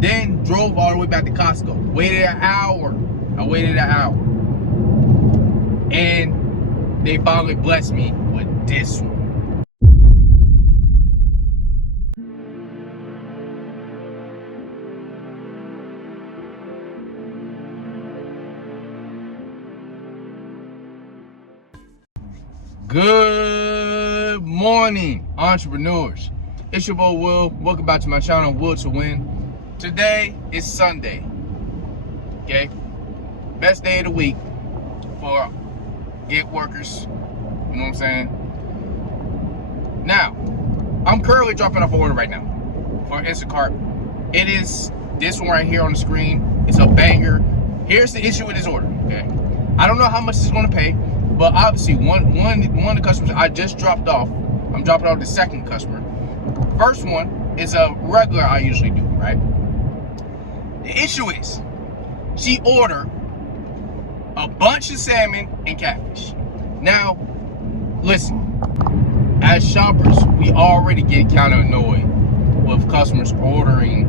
Then drove all the way back to Costco. Waited an hour. I waited an hour. And they finally blessed me with this one. Good morning, entrepreneurs. It's your boy Will. Welcome back to my channel, Will to Win. Today is Sunday. Okay? Best day of the week for gig workers. You know what I'm saying? Now, I'm currently dropping off an order right now for Instacart. It is this one right here on the screen. It's a banger. Here's the issue with this order. Okay? I don't know how much it's going to pay. But obviously, one of the customers I just dropped off, I'm dropping off the second customer. First one is a regular I usually do, right? The issue is, she ordered a bunch of salmon and catfish. Now, listen, as shoppers, we already get kind of annoyed with customers ordering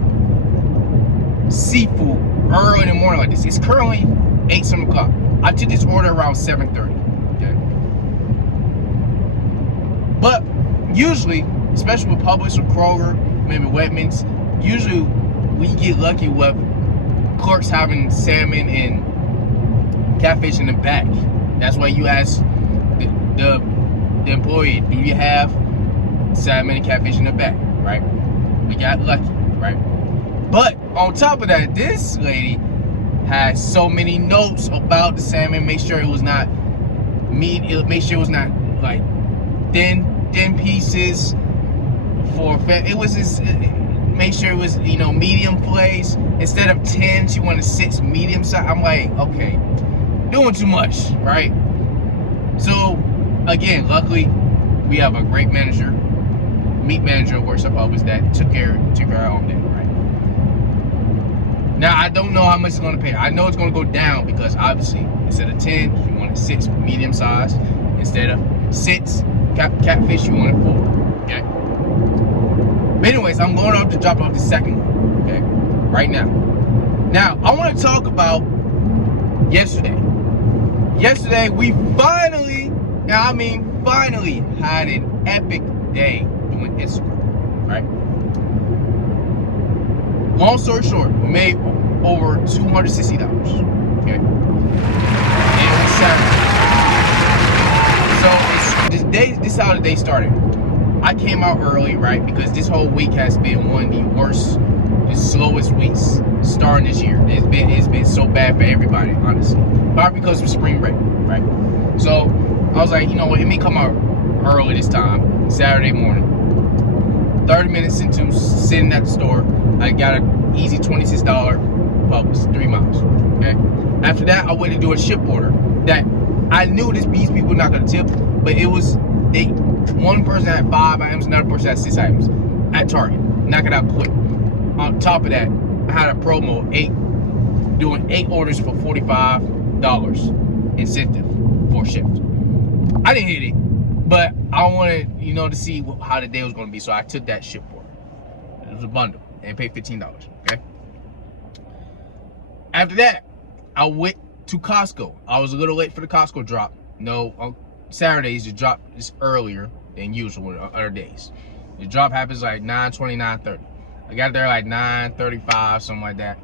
seafood early in the morning like this. It's currently 8-7 o'clock. I took this order around 7:30. Okay. But usually, especially with Publix or Kroger, maybe Wegmans, usually we get lucky with clerks having salmon and catfish in the back. That's why you ask the employee, do you have salmon and catfish in the back, right? We got lucky, right? But on top of that, this lady had so many notes about the salmon. Make sure it was not meat. Make sure it was not like thin pieces. It was just, make sure it was, you know, medium fillets. Instead of 10, she wanted 6 medium size. I'm like, okay, doing too much, right? So again, luckily we have a great manager, meat manager who works at Publix that took care of her all day, right? Now, I don't know how much it's going to pay. I know it's going to go down because obviously instead of 10, you wanted 6 medium size. Instead of 6 catfish, you wanted 4. Okay. But anyways, I'm going up to drop off the second one. Okay. Right now. Now, I want to talk about yesterday. Yesterday, we finally, and I mean finally, had an epic day doing Instagram. Right. Long story short, we made over $260. Okay. And it was Saturday. So this is how the day started. I came out early, right? Because this whole week has been one of the worst, the slowest weeks starting this year. It's been so bad for everybody, honestly. Probably because of spring break, right? So I was like, you know what, let me come out early this time, Saturday morning. 30 minutes into sitting at the store, I got an easy $26 Publix, 3 miles. Okay. After that, I went to do a ship order that I knew these people were not gonna tip, but it was one person had 5 items, another person had 6 items at Target. Knock it out quick. On top of that, I had a promo doing 8 orders for $45 incentive for shipped. I didn't hit it, but I wanted, you know, to see how the day was gonna be, so I took that ship order. It was a bundle and paid $15. Okay. After that, I went to Costco. I was a little late for the Costco drop. No, on Saturdays the drop is earlier than usual on other days. The drop happens like 9:20, 9:30. I got there like 9:35, something like that.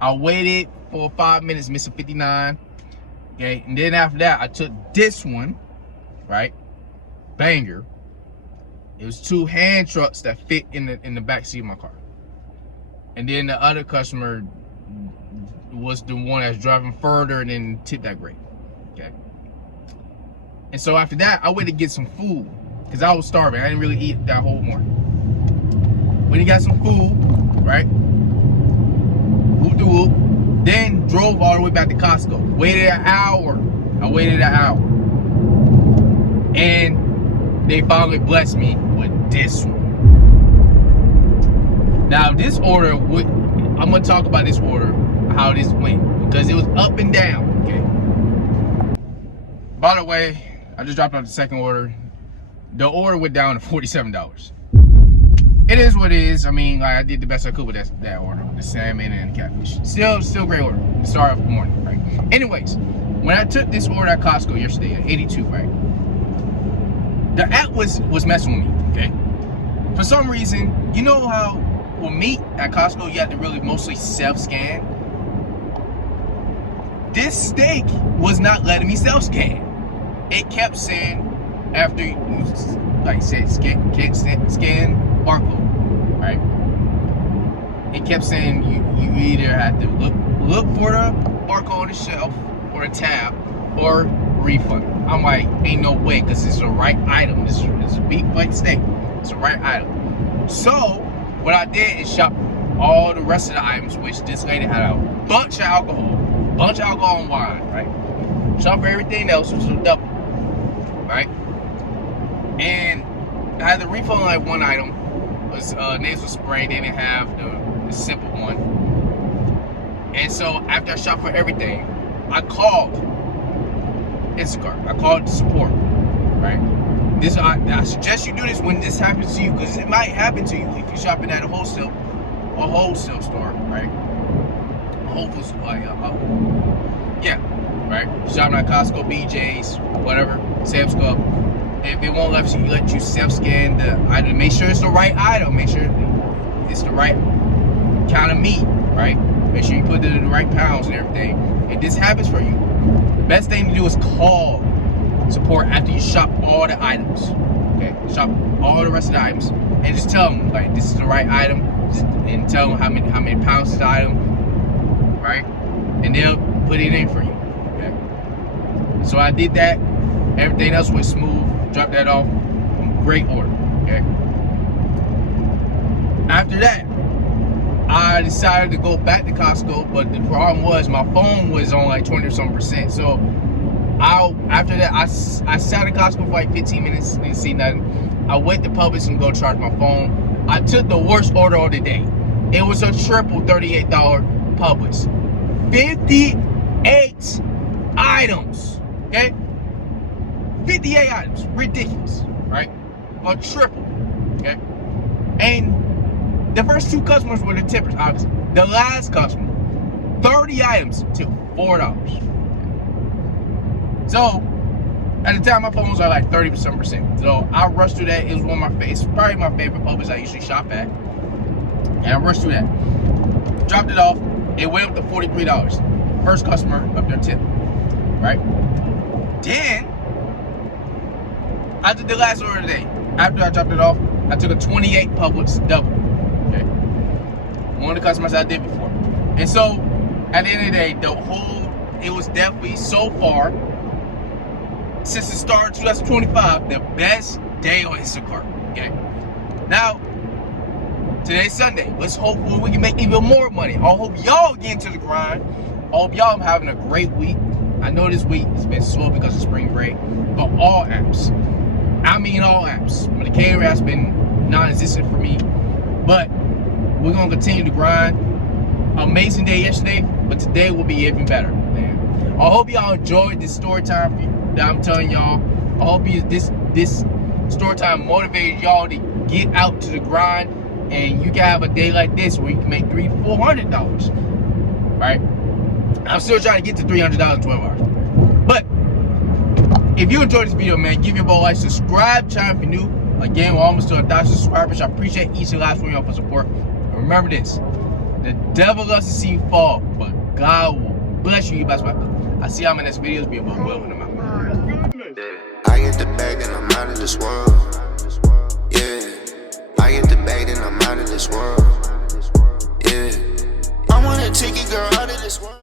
I waited for 5 minutes, missing 59. Okay, and then after that, I took this one, right? Banger. It was 2 hand trucks that fit in the back seat of my car. And then the other customer was the one that's driving further and then tipped that great. Okay. And so after that, I went to get some food because I was starving. I didn't really eat that whole morning. When you got some food, right? Whoop de whoop. Then drove all the way back to Costco. Waited an hour. I waited an hour. And they finally blessed me with this one. Now this order, I'm gonna talk about this order, how this went, because it was up and down. Okay. By the way, I just dropped off the second order. The order went down to $47. it is what it is. I mean, like, I did the best I could with that order, the salmon and the catfish. Still great order. Start off the morning, right? Anyways, when I took this order at Costco yesterday at 82, right? The app was messing with me, okay? For some reason, you know how with meat at Costco, you have to really mostly self-scan? This steak was not letting me self-scan. It kept saying, after you like said scan barcode, right? It kept saying you either had to look for the barcode on the shelf or the tab or refund. I'm like, ain't no way, because it's the right item. This is a beef like steak. It's the right item. So what I did is shop all the rest of the items, which this lady had a bunch of alcohol and wine, right? Shop for everything else, which was double, right? And I had to refund like one item. It was nasal spray. They didn't have the simple one. And so after I shopped for everything, I called Instacart. I called support, right? I suggest you do this when this happens to you, because it might happen to you if you're shopping at a wholesale store, right? A Whole Foods supply, right? Shopping at Costco, BJ's, whatever, Sam's Club. If it won't let you self-scan the item, make sure it's the right item. Make sure it's the right kind of meat, right? Make sure you put it in the right pounds and everything. If this happens for you, the best thing to do is call support after you shop all the items. Okay, shop all the rest of the items and just tell them like this is the right item, and tell them how many pounds is the item, right? And they'll put it in for you. Okay. So I did that. Everything else went smooth. Dropped that off. Great order. Okay. After that, I decided to go back to Costco, but the problem was my phone was on like 20-some%. So after that, I sat at Costco for like 15 minutes, didn't see nothing. I went to Publix and go charge my phone. I took the worst order of the day. It was a triple $38 Publix. 58 items. Okay? 58 items. Ridiculous. Right? A triple. Okay? And the first two customers were the tippers, obviously. The last customer, 30 items to $4. So, at the time, my phone was like 30%. So, I rushed through that. It was it's probably my favorite Publix I usually shop at. And I rushed through that. Dropped it off. It went up to $43. First customer up their tip. Right? Then, I did the last order of the day. After I dropped it off, I took a 28 Publix double. Okay? One of the customers I did before. And so, at the end of the day, it was definitely so far, since the start of 2025, the best day on Instacart. Okay. Now, today's Sunday. Let's hope we can make even more money. I hope y'all get into the grind. I hope y'all having a great week. I know this week has been slow because of spring break, but all apps. I mean all apps. The catering has been non-existent for me, but we're gonna continue to grind. Amazing day yesterday, but today will be even better, man. I hope y'all enjoyed this story time that I'm telling y'all. I hope this story time motivated y'all to get out to the grind, and you can have a day like this where you can make $300-400, right? I'm still trying to get to $300 in 12 hours. But if you enjoyed this video, man, give your boy a like, subscribe, channel if you're new. Again, we're almost to 1,000 subscribers. I appreciate each and last one of y'all for support. And remember this: the devil loves to see you fall, but God will bless you. You best welcome. I see y'all in my next videos. Be above well when I'm out. I get the bag, then I'm out of this world. Yeah, I get the bag, then I'm out of this world. Yeah, I wanna take it, girl, out of this world.